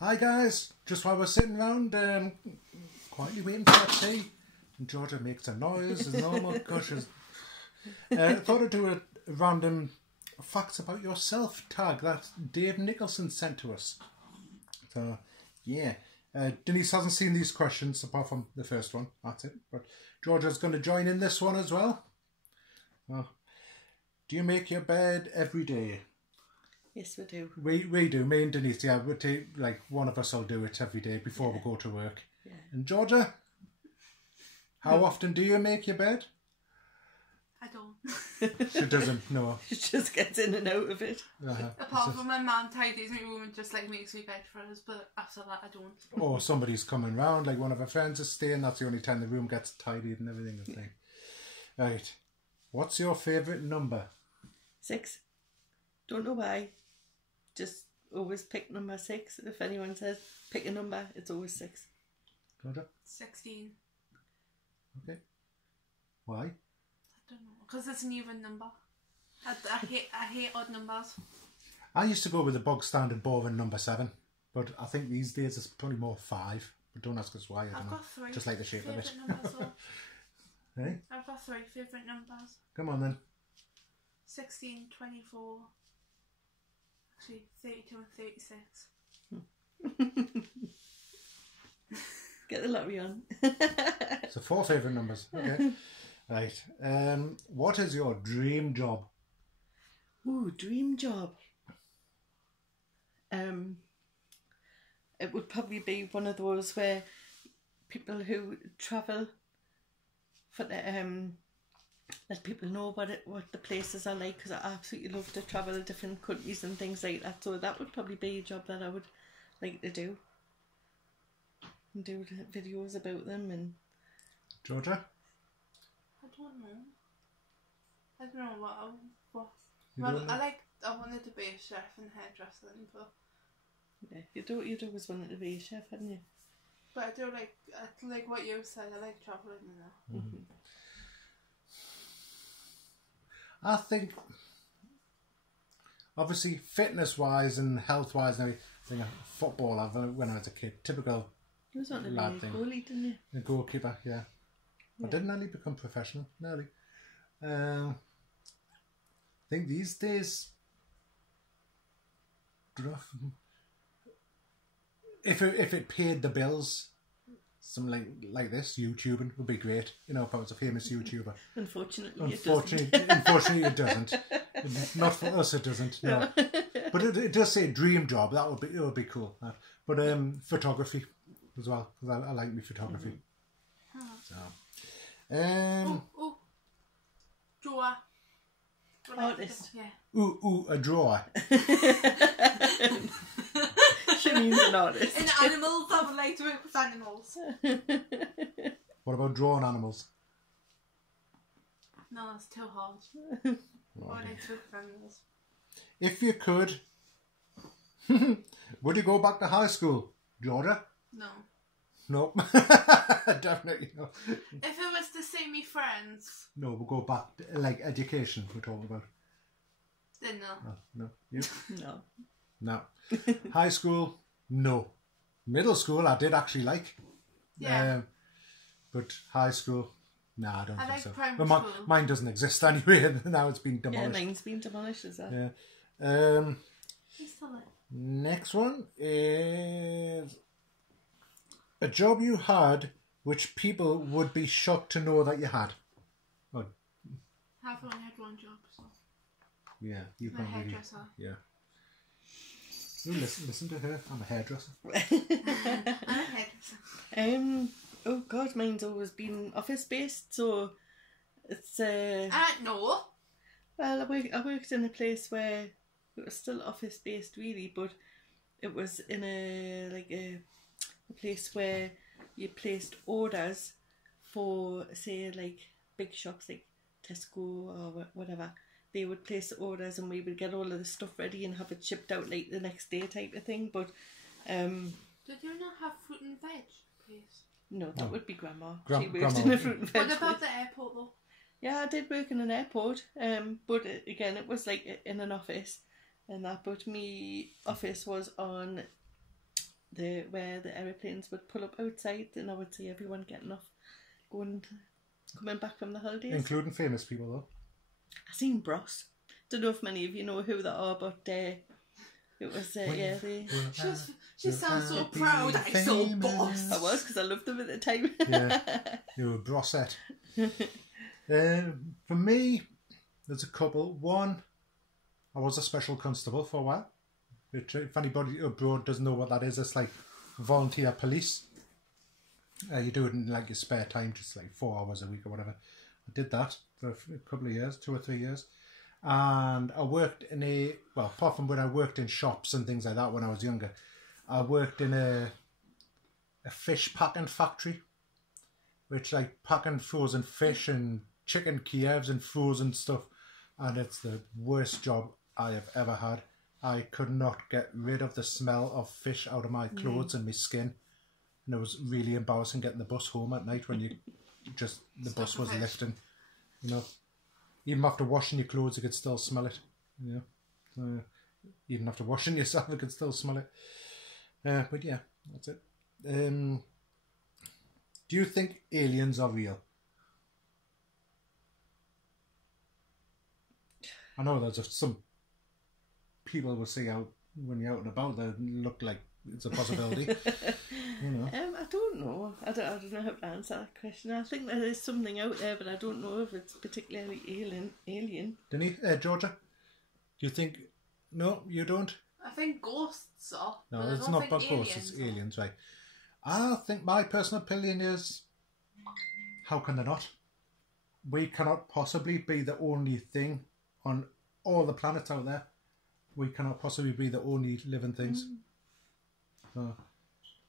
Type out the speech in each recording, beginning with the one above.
Hi guys, just while we're sitting around quietly waiting for our tea, and Georgia makes a noise as normal, gushes. Thought I'd do a random facts about yourself tag that David Nicholson sent to us. So, yeah. Denise hasn't seen these questions apart from the first one, that's it. But Georgia's going to join in this one as well. Do you make your bed every day? Yes, we do. We do, me and Denise, yeah. Like one of us will do it every day before we go to work. Yeah. And Georgia, how often do you make your bed? I don't. She doesn't, no. She just gets in and out of it. Apart from my mum tidies my room and just like makes me bed for us, but after that I don't. Or somebody's coming round, like one of her friends is staying, that's the only time the room gets tidied and everything. I think. Right. What's your favourite number? 6. Don't know why. Just always pick number 6. If anyone says pick a number, it's always 6. Georgia? 16. Okay. Why? I don't know. Because it's an even number. I hate odd numbers. I used to go with the bog standard boring number 7, but I think these days it's probably more 5. But don't ask us why. I don't know. Got 3. Just like the shape of it. Numbers, Hey? I've got 3 favourite numbers. Come on then. 16, 24. Actually, 32 and 36. Get the lottery on. So 4 favourite numbers. Okay. Right. What is your dream job? Ooh, dream job. It would probably be one of those where people who travel for the let people know what the places are like, because I absolutely love to travel to different countries and things like that. So that would probably be a job that I would like to do. And do videos about them. And Georgia? I don't know. I don't know what. I wanted to be a chef and hairdresser, but yeah, you'd always wanted to be a chef, hadn't you? But I do like what you said. I like traveling and that. Mm-hmm. I think, obviously, fitness-wise and health-wise and everything, football, when I was a kid, typical You was wanting to lad be a thing. goalie, didn't you? A goalkeeper, yeah. I didn't nearly become professional, nearly. I think these days, if it paid the bills, something like this, YouTubing would be great. You know, if I was a famous YouTuber. Unfortunately, it doesn't. Not for us, it doesn't. No, but it does say dream job. It would be cool. But photography as well, because I like my photography. So, drawer. Artist. Yeah. A drawer. She means an artist. In animals, I would like to work with animals. What about drawing animals? No, that's too hard. Oh, I would like to work with animals. If you could, would you go back to high school, Georgia? No. Nope. Definitely not. If it was to see me friends. No, we'll go back to, like, education we're talking about. Then no. Oh, no. You? No. No. High school, no. Middle school, I did actually like. Yeah. But high school, nah, I don't think like so. primary Well, school. mine doesn't exist anyway. Now it's been demolished. Yeah, mine's been demolished as well. Yeah. He's still there. Next one is a job you had which people would be shocked to know that you had. Oh, I've only had one job, so. yeah, you I'm a can really. hairdresser. Yeah. You listen to her. I'm a hairdresser. I'm a hairdresser. Oh God, mine's always been office based, so it's No. well, I worked in a place where it was still office based really, but it was in a place where you placed orders for, say, like big shops like Tesco or whatever. They would place orders and we would get all of the stuff ready and have it shipped out like the next day type of thing. But did you not have fruit and veg, please? No, that would be Grandma. She worked Grandma. in a fruit and veg. What about place. the airport though? Yeah, I did work in an airport, but again, it was like in an office and that. But me office was on where the aeroplanes would pull up outside, and I would see everyone getting off, coming back from the holidays. Including famous people, though. I seen Bros. Don't know if many of you know who they are, but it was She sounds so proud. I saw Boss. I was, because I loved them at the time. Yeah, you were Brossette. For me, there's a couple. One, I was a special constable for a while. Which, if anybody abroad doesn't know what that is, it's like volunteer police. You do it in like your spare time, just like 4 hours a week or whatever. I did that for a couple of years, 2 or 3 years. And I worked in apart from when I worked in shops and things like that when I was younger, I worked in a fish packing factory, which like packing frozen fish and chicken Kievs and frozen stuff. And it's the worst job I have ever had. I could not get rid of the smell of fish out of my clothes and my skin. And it was really embarrassing getting the bus home at night when the bus was lifting. You know, even after washing your clothes, you could still smell it. You know, even after washing yourself, you could still smell it. But yeah, that's it. Do you think aliens are real? I know there's some people will say out when you're out and about that look like it's a possibility. You know. I don't know. I don't know how to answer that question. I think there is something out there, but I don't know if it's particularly alien. Denny, Georgia, do you think? No, you don't. I think ghosts are. No, it's not about ghosts. It's aliens, right? I think my personal opinion is, how can they not? We cannot possibly be the only thing on all the planets out there. We cannot possibly be the only living things. So,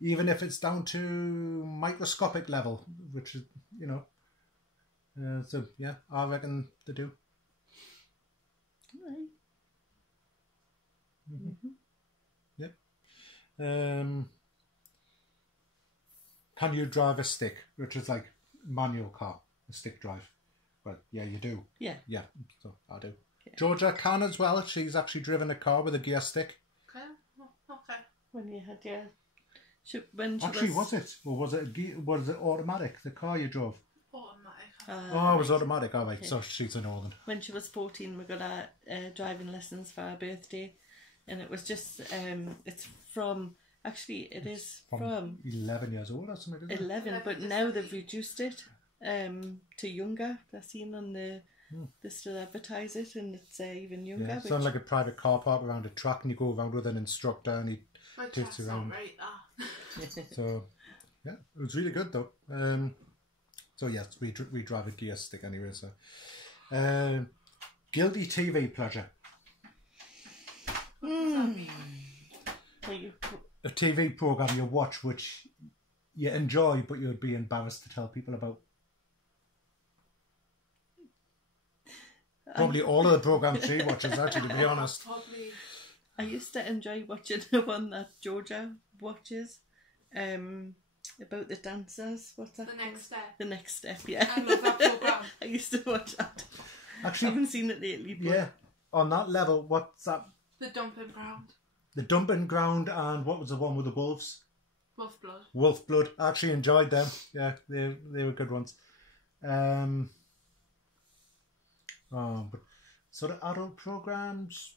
even if it's down to microscopic level, which is, you know. So, yeah, I reckon they do. Right. Yep. Can you drive a stick, which is like manual car, a stick drive? Well, yeah, you do. Yeah. Yeah, so I do. Yeah. Georgia can as well. She's actually driven a car with a gear stick. Okay. Okay. When you had your... was it? Or was it automatic, the car you drove? Automatic. It was automatic. All right, okay. So she's a northern. When she was 14, we got our driving lessons for her birthday. And it was just, it's from... Actually, it is from 11 years old or something. 11, but now they've reduced it to younger. They're seen on they still advertise it, and it's even younger. Yeah, it sounds like a private car park around a track, and you go around with an instructor, and he takes you around. Right, so, yeah, it was really good though. So yes, we drive a gear stick anyway. So, guilty TV pleasure. A TV program you watch which you enjoy but you'd be embarrassed to tell people about. Probably all of the programs she watches, actually, to be honest. Probably. I used to enjoy watching the one that Georgia watches about the dancers. What's that? The Next Step. The Next Step, yeah. I love that program. I used to watch that. Actually, I haven't seen it lately. But... Yeah, on that level, what's that? The Dumping Ground. The Dumping Ground, and what was the one with the wolves? Wolf Blood. Wolf Blood. I actually enjoyed them. Yeah, they were good ones. But sort of adult programs.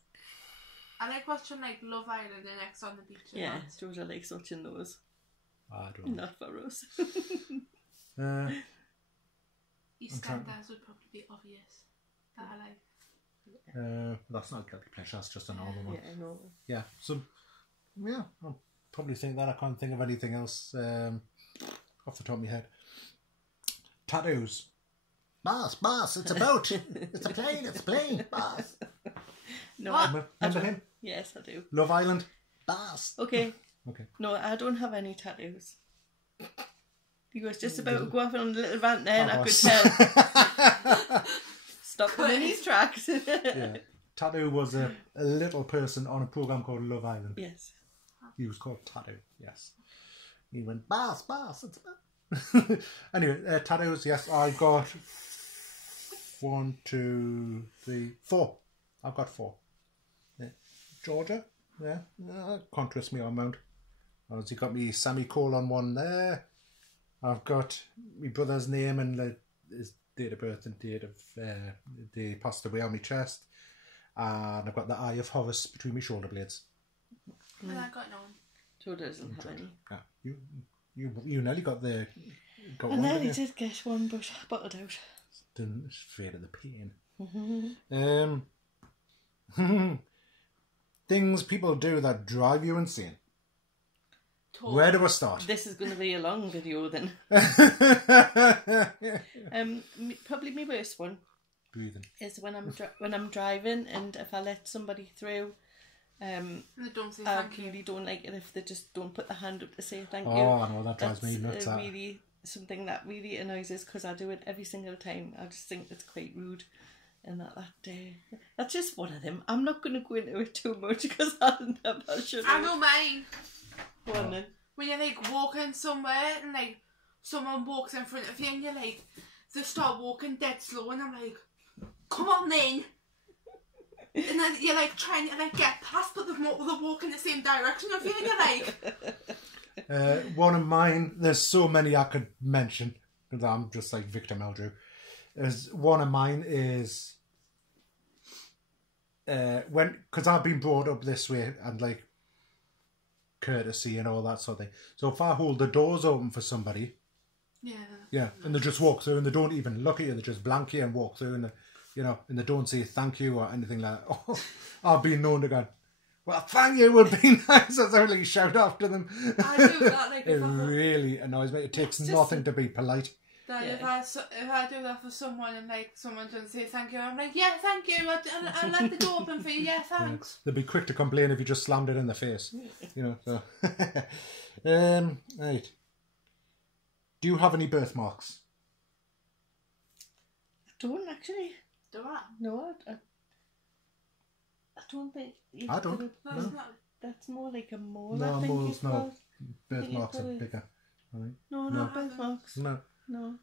I like watching like Love Island and X on the Beach. Yeah, Georgia likes watching those. I don't know. Not for us. EastEnders would probably be obvious that I like. That's not a guilty pleasure, that's just a normal one. Yeah, I know. Yeah, so yeah, I'll probably think that. I can't think of anything else off the top of my head. Tattoos. Boss, it's a boat. It's a plane, boss. No, remember him? Yes, I do. Love Island, boss. Okay. Okay. No, I don't have any tattoos. He was just about to go off on a little rant there, and I could tell. Stop him in his tracks. Yeah. Tattoo was a little person on a program called Love Island. Yes. He was called Tattoo, yes. He went, boss, it's a boss. Anyway, tattoos, yes, I've got 1, 2, 3, 4. I've got 4. Yeah. Georgia, yeah. Can't trust me on mount. Obviously got me semicolon one there. I've got my brother's name and his date of birth and date of they passed away on my chest. And I've got the Eye of Horus between my shoulder blades. And I got none. Georgia doesn't have any. Yeah, you nearly got the. Got I one, nearly did get one, but I bottled out. Didn't afraid of the pain. Things people do that drive you insane. Where do I start? This is going to be a long video then. Probably my worst one. Breathing. Is when I'm driving, and if I let somebody through, They don't say I thank you. really don't like it if they just don't put their hand up to say thank you. Oh, I know, that drives me nuts. That's really something that really annoys us, because I do it every single time. I just think it's quite rude, and that's just one of them. I'm not going to go into it too much because I should. I know mine. Go on then. When you're like walking somewhere and like someone walks in front of you and you're like, they start walking dead slow, and I'm like, come on then. And then you're like trying to like get past, but they're walking the same direction of you, and you're like. One of mine, there's so many I could mention because I'm just like Victor Meldrew. One of mine is because I've been brought up this way and like courtesy and all that sort of thing. So if I hold the doors open for somebody, yeah, and they just walk through and they don't even look at you, they just blank you and walk through, and and they don't say thank you or anything like that. Oh, I've been known to go, well, thank you would be nice. I really shout after them. I do that. Like, it really annoys me. It takes nothing to be polite. That if I do that for someone and like someone doesn't say thank you, I'm like, yeah, thank you. I'll let the door open for you. Yeah, thanks. Yeah. They'd be quick to complain if you just slammed it in the face. So. Right. Do you have any birthmarks? I don't actually. Do I? No, I don't think. I don't. That's more like a mole. No, I think moles, no. Birthmarks are bigger. Right. No, birthmarks. No.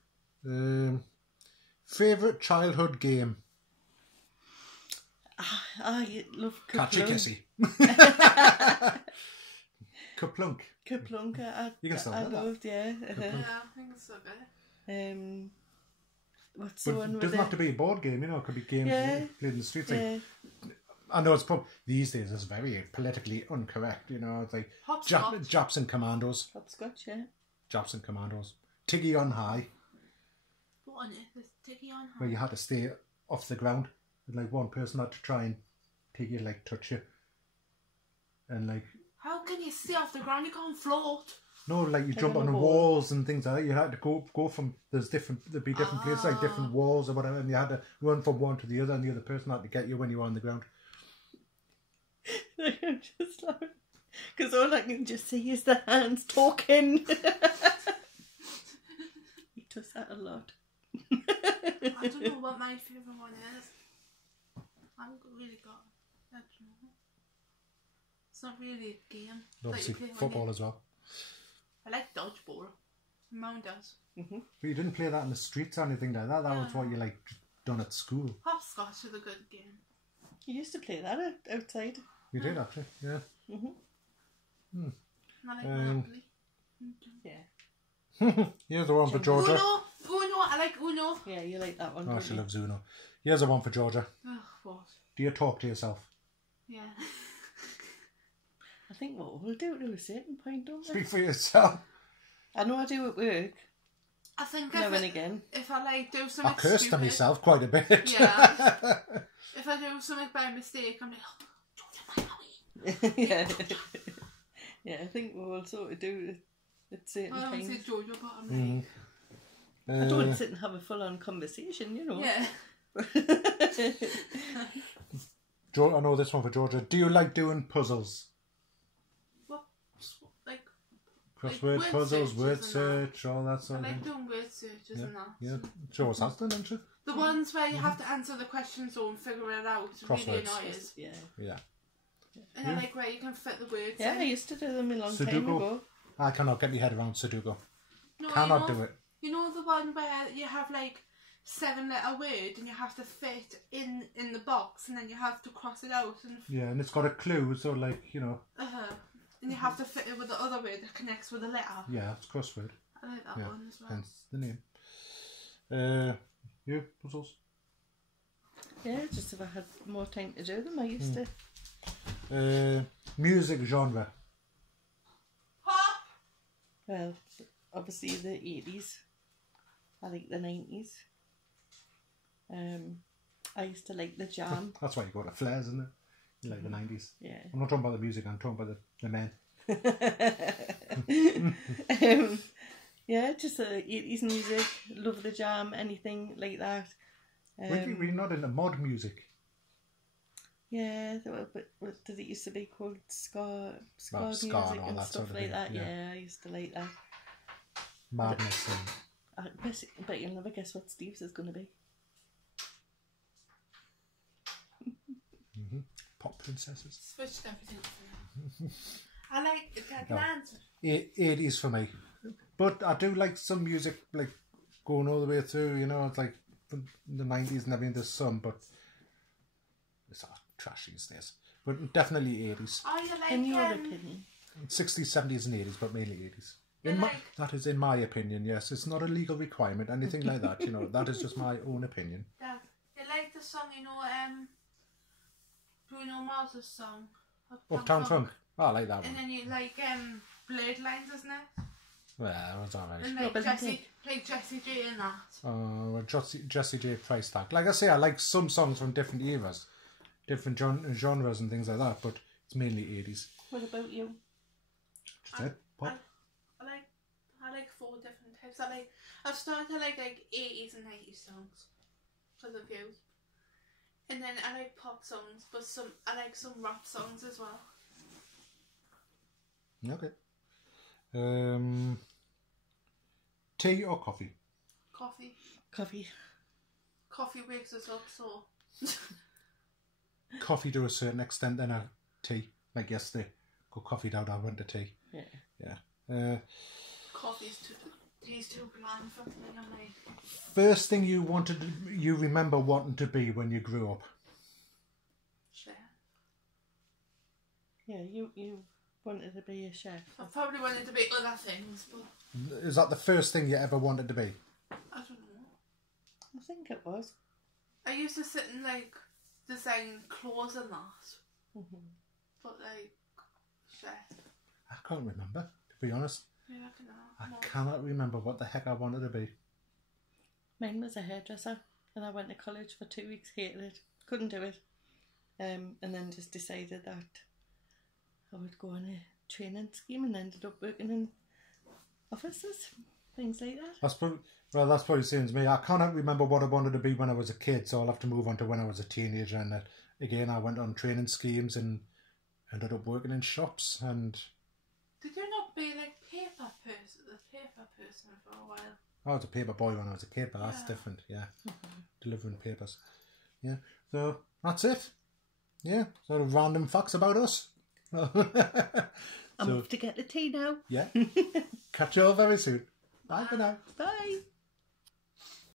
Favourite childhood game? I love Catchy Kissy. Kaplunk. Kaplunk. You can still I do that. loved, yeah. Yeah, I think it's so good. What's the one it with doesn't have to be a board game, it could be games played in the streets. Yeah. I know it's these days it's very politically incorrect, it's like Japs and Commandos. Hopscotch, yeah. Japs and Commandos. Tiggy on High. What on earth is Tiggy on High? Where you had to stay off the ground. And like one person had to try and take you, like touch you. And like... How can you stay off the ground? You can't float. No, like you jump on the walls and things like that. You had to go from... There'd be different places, like different walls or whatever. And you had to run from one to the other, and the other person had to get you when you were on the ground. I'm just laughing. Because all I can just see is the hands talking. He does that a lot. I don't know what my favourite one is. I haven't really got... I don't know. It's not really a game. Obviously football as well. I like dodgeball. Mine does. Mm-hmm. But you didn't play that in the streets or anything like that. That was what you like done at school. Hopscotch is a good game. You used to play that outside. You did actually, yeah. Mm-hmm. I like Monopoly. Yeah. Here's the one for Georgia. Uno, I like Uno. Yeah, you like that one. Oh, she loves Uno. Here's the one for Georgia. Oh, what? Do you talk to yourself? Yeah. I think what we'll do to a certain point, don't we? Speak for yourself. I know I do at work. I think now and again. If I like do something I curse stupid, to myself quite a bit. Yeah. If I do something by mistake, I'm like, oh, Georgia, my Yeah. Yeah, I think we'll sort of do it at certain I don't times. say Georgia, but I'm like... I don't want to sit and have a full-on conversation, Yeah. I know this one for Georgia. Do you like doing puzzles? What? Like... Crossword like puzzles, word searches search, all that sort I of like thing. doing word searches and that. Yeah, George has done, hasn't she? The ones where you have to answer the questions or figure it out really Crosswords. annoys. Yeah. And I like where you can fit the words Yeah, in. I used to do them a long time Sudoku. ago. I cannot get my head around Sudoku. No, Cannot do it. You know the one where you have like 7-letter word and you have to fit in the box and then you have to cross it out and... Yeah, and it's got a clue, so like, And And you have to fit it with the other word that connects with the letter. Yeah, it's crossword. I like that one as well. Hence the name. You, puzzles? Yeah, just if I had more time to do them, I used to. Music genre. Pop! Well, obviously the 80s. I like the 90s. I used to like the Jam. That's why you go to Flares, isn't it? You like the 90s. Yeah. I'm not talking about the music, I'm talking about the men. Yeah, just the 80s music. Love the Jam, anything like that. We're not into mod music. Yeah, what did it used to be called? Ska music ska and all and that stuff sort of like thing, that. yeah. Yeah, I used to like that. Madness and... But you'll never guess what Steve's is going to be. Pop princesses. Switched everything for me. I like the Glands. 80s for me. But I do like some music, like, going all the way through, you know, it's like from the 90s and everything, there's some, but it's all trash these days. But definitely 80s. Oh, you like In your opinion? 60s, 70s and 80s, but mainly 80s. like- That is in my opinion, yes. It's not a legal requirement, anything like that, you know. That is just my own opinion. Yeah. You like the song, you know, Bruno Mars's song. Uptown Funk. Oh, I like that And one. then you like Blade Lines, isn't it? Well, it's alright. And Robin like Hood. Jessie J in that. Well, Jesse J. Price tag. Like I say, I like some songs from different eras, different genres and things like that, but it's mainly 80s. What about you? Just it, pop. I like 4 different types. I've started to like 80s and 90s songs for the view. And then I like pop songs, but I like some rap songs as well. Okay. Tea or coffee? Coffee. Coffee. Coffee wakes us up, so Coffee to a certain extent, then a tea. Like yesterday, got coffee down, I went to tea. Yeah. tea's too bland for me. I'm like, First thing you remember wanting to be when you grew up? chef. Yeah, you wanted to be a chef. I probably wanted to be other things, but Is that the first thing you ever wanted to be? I don't know. I think it was. I used to sit and like design clothes and that, but like chef. I can't remember, to be honest. Yeah, I don't know. I cannot remember what the heck I wanted to be. Mine was a hairdresser, and I went to college for 2 weeks, hated it, couldn't do it, and then just decided that I would go on a training scheme and ended up working in offices, things like that. That's probably the same as me. I cannot remember what I wanted to be when I was a kid, so I'll have to move on to when I was a teenager. And again, I went on training schemes and ended up working in shops. And Did you not be like the paper person for a while? I was a paper boy when I was a kid, but that's Yeah. different, yeah. Delivering papers. Yeah, so that's it. Yeah, sort of random facts about us. I'm off to get the tea now. Yeah, catch you all very soon. Bye for now. Bye.